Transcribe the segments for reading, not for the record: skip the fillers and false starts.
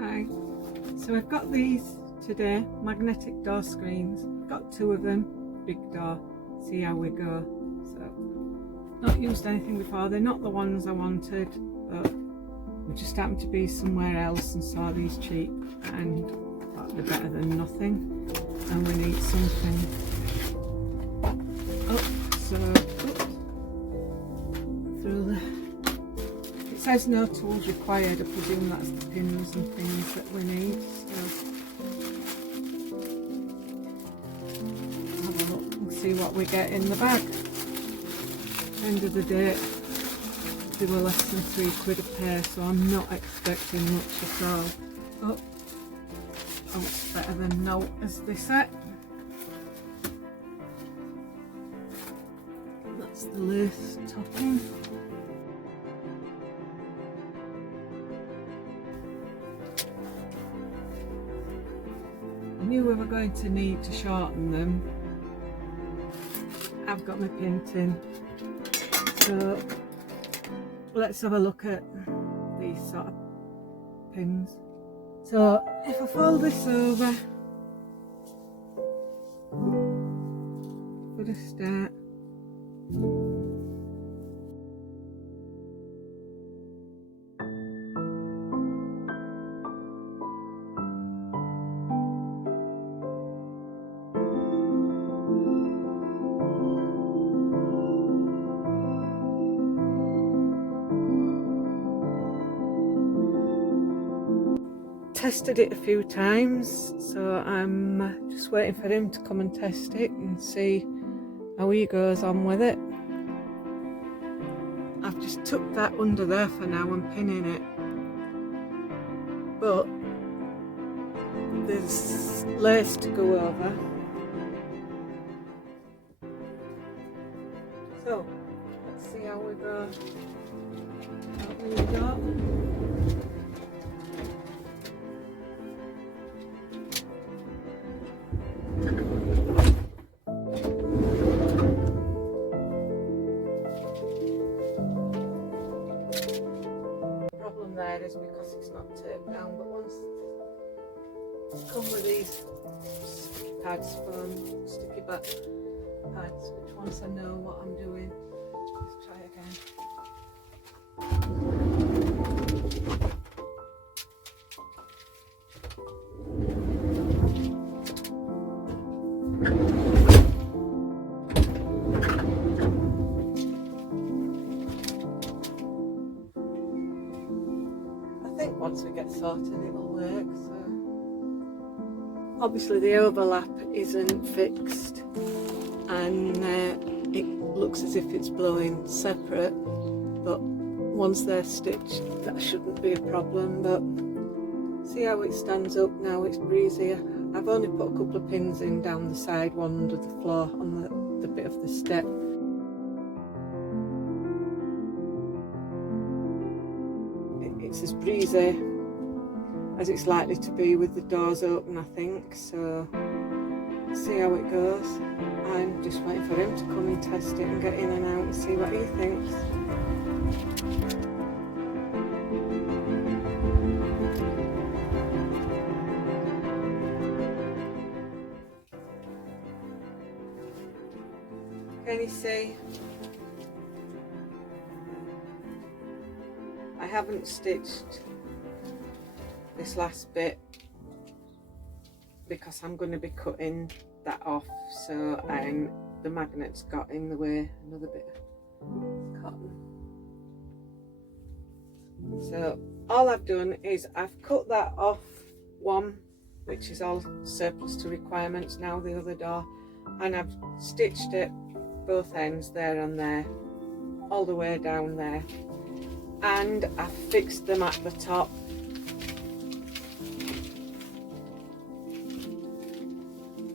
Hi, so I've got these today, magnetic door screens. I've got 2 of them, big door, see how we go. So, not used anything before, they're not the ones I wanted, but we just happened to be somewhere else and saw these cheap and thought they're better than nothing, and we need something. Through the, it says no tools required. I presume that's the pins and things that we need. So have a look and see what we get in the bag. End of the day, they were less than £3 a pair, so I'm not expecting much at all. Oh, it's better than no, as they say. That's the lace topping. I knew we were going to need to shorten them. I've got my pin tin. So let's have a look at these sort of pins. So if I fold this over for the start, tested it a few times, so I'm just waiting for him to come and test it and see how he goes on with it. I've just tucked that under there for now and pinning it, but there's lace to go over. So let's see how we go. Open the door. There is because it's not taped down, but once it's come with these sticky pads, sticky back pads, which once I know what I'm doing, let's try again. Once we get sorted it'll work. So obviously the overlap isn't fixed and it looks as if it's blowing separate, but once they're stitched that shouldn't be a problem. But see how it stands up now, it's breezy. I've only put a couple of pins in down the side, one under the floor on the bit of the step. It's as breezy as it's likely to be with the doors open, I think, so see how it goes. I'm just waiting for him to come and test it and get in and out and see what he thinks. Can you see? I haven't stitched this last bit because I'm going to be cutting that off, so the magnet's got in the way, another bit of cotton. So all I've done is I've cut that off one, which is all surplus to requirements now, the other door, and I've stitched it both ends there and there, all the way down there, and I've fixed them at the top.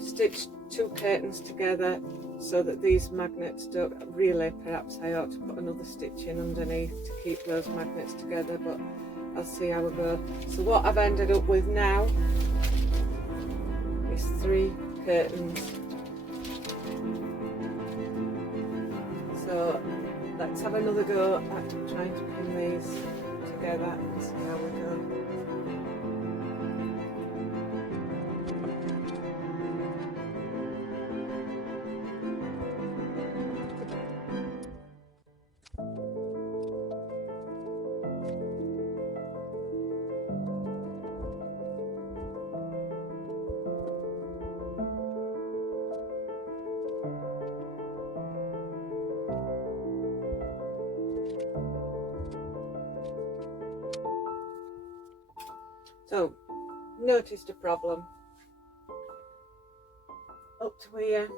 Stitched 2 curtains together so that these magnets don't, really perhaps I ought to put another stitch in underneath to keep those magnets together, but I'll see how we go. So what I've ended up with now is 3 curtains. So let's have another go at trying to pin these together and see how we go. So, noticed a problem. Up to here,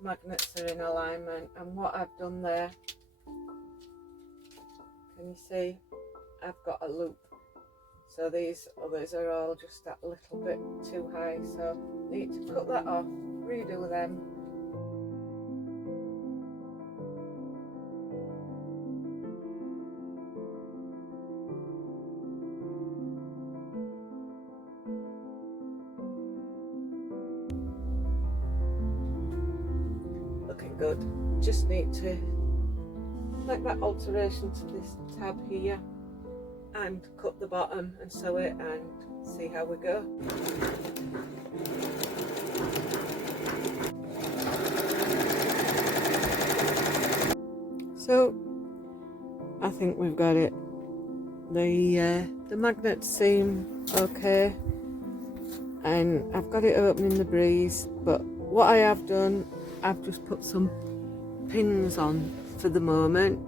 magnets are in alignment, and what I've done there, can you see, I've got a loop. So these others are all just that little bit too high, so I need to cut that off, redo them. Looking good. Just need to make that alteration to this tab here and cut the bottom and sew it and see how we go. So I think we've got it. The magnets seem okay, and I've got it open in the breeze, but what I have done, I've just put some pins on for the moment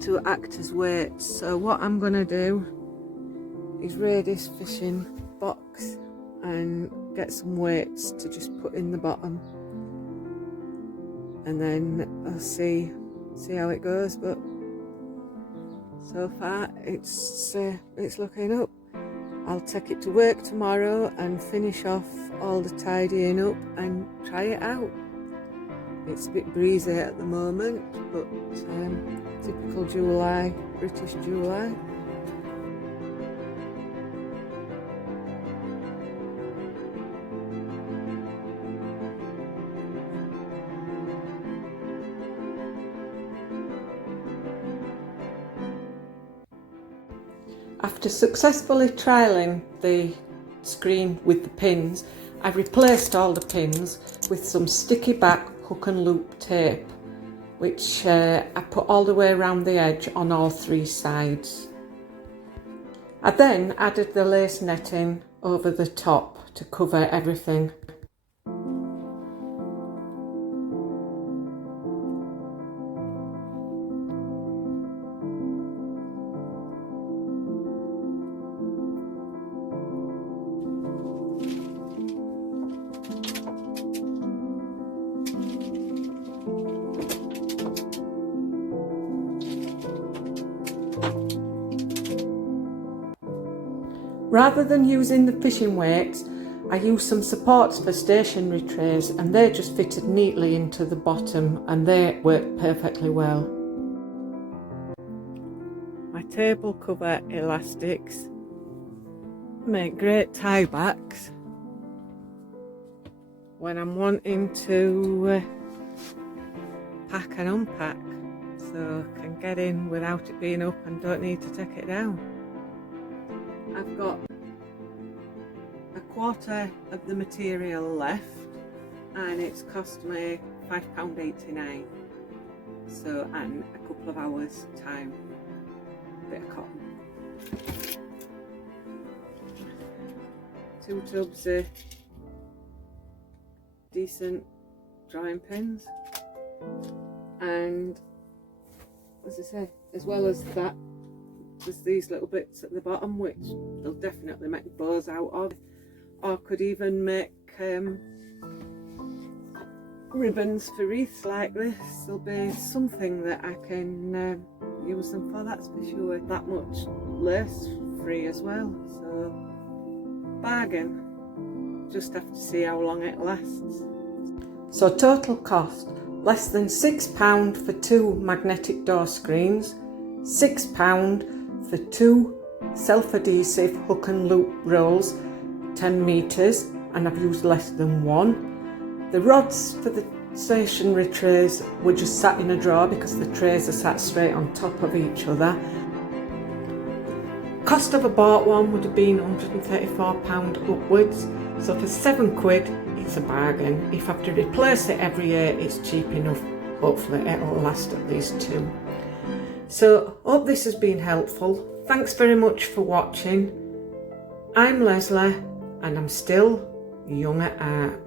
to act as weights. So what I'm going to do is raid this fishing box and get some weights to just put in the bottom, and then I'll see how it goes. But so far it's looking up. I'll take it to work tomorrow and finish off all the tidying up and try it out. It's a bit breezy at the moment, but typical July, British July. After successfully trialling the screen with the pins, I replaced all the pins with some sticky back hook and loop tape, which I put all the way around the edge on all three sides. I then added the lace netting over the top to cover everything. Rather than using the fishing weights, I used some supports for stationary trays, and they just fitted neatly into the bottom and they worked perfectly well. My table cover elastics make great tie backs when I'm wanting to pack and unpack, so I can get in without it being up and don't need to take it down. I've got a quarter of the material left, and it's cost me £5.89, so, and a couple of hours time. Bit of cotton, 2 tubs of decent drawing pins, and as I say, as well as that, there's these little bits at the bottom which they'll definitely make bows out of, or could even make ribbons for wreaths like this. There'll be something that I can use them for, that's for sure. That much lace free as well, so bargain. Just have to see how long it lasts. So total cost, less than £6 for 2 magnetic door screens, £6 for 2 self-adhesive hook and loop rolls, 10 metres, and I've used less than 1. The rods for the stationary trays were just sat in a drawer because the trays are sat straight on top of each other. Cost of a bought one would have been £134 upwards, so for £7 it's a bargain. If I have to replace it every year, it's cheap enough. Hopefully it'll last at least 2. So, hope this has been helpful. Thanks very much for watching. I'm Leslie, and I'm still young at heart.